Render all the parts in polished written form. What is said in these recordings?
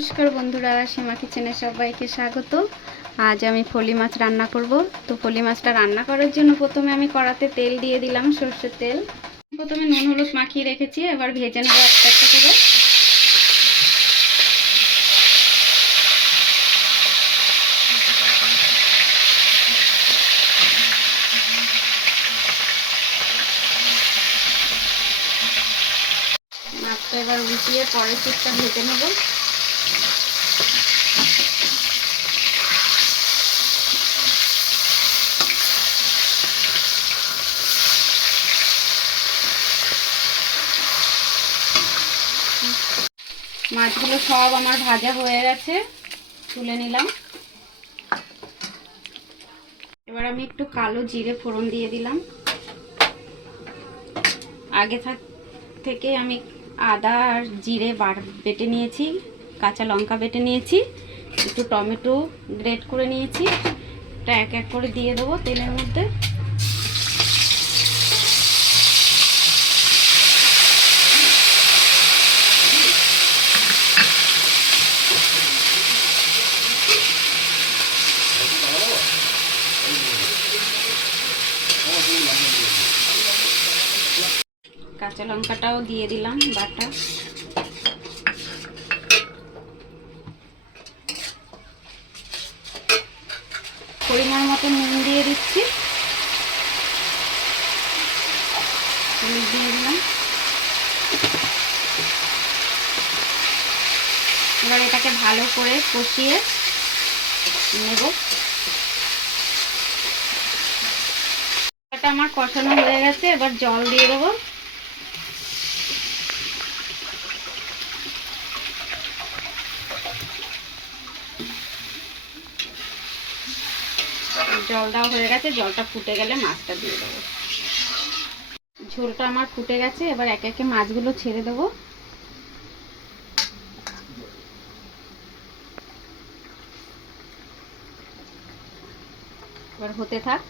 নমস্কার বন্ধুরা, সীমা কিচেনে সবাইকে স্বাগত। আজ আমি ফলি মাছ রান্না করব। তো ফলি মাছটা রান্না করার জন্য প্রথমে আমি কড়াতে তেল দিয়ে দিলাম, সরষের তেল। প্রথমে নুন হলুদ মাখিয়ে রেখেছি, এবার ভেজে নেব একটা একটা করে। মাছটা এবার উঠিয়ে পরের পিঠটা ভেজে নেব। মাছগুলো সব আমার ভাজা হয়ে গেছে, তুলে নিলাম। এবার আমি একটু কালো জিরে ফোড়ন দিয়ে দিলাম। আগে থেকে আমি আদা আর জিরে বেটে নিয়েছি, কাঁচা লঙ্কা বেটে নিয়েছি, একটু টমেটো গ্রেট করে নিয়েছি। এটা এক এক করে দিয়ে দেবো তেলের মধ্যে। কাঁচা লঙ্কাটাও দিয়ে দিলাম বাটা। পরিমাণ মতো নুন দিয়ে দিচ্ছি, হলুদ দিয়ে দিলাম। এবার এটাকে ভালো করে কষিয়ে নেব। এটা আমার কষানো হয়ে গেছে, এবার জল দিয়ে দেবো। জল দেওয়া হয়ে গেছে, জলটা ফুটে গেলে মাছটা দিয়ে দেবো। ঝোলটা আমার ফুটে গেছে, এবার একে একে মাছগুলো ছেড়ে দেবো। এবার হতে থাক।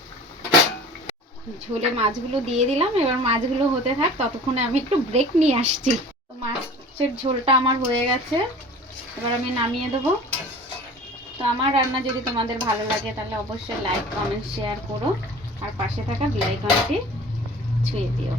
ঝোলে মাছগুলো দিয়ে দিলাম, এবার মাছগুলো হতে থাক, ততক্ষণে আমি একটু ব্রেক নিয়ে আসছি। তো মাছের ঝোলটা আমার হয়ে গেছে, এবার আমি নামিয়ে দেবো। তো আমার রান্না যদি তোমাদের ভালো লাগে তাহলে অবশ্যই লাইক কমেন্ট শেয়ার করো, আর পাশে থাকা বেল আইকনটি ছুঁয়ে দিও।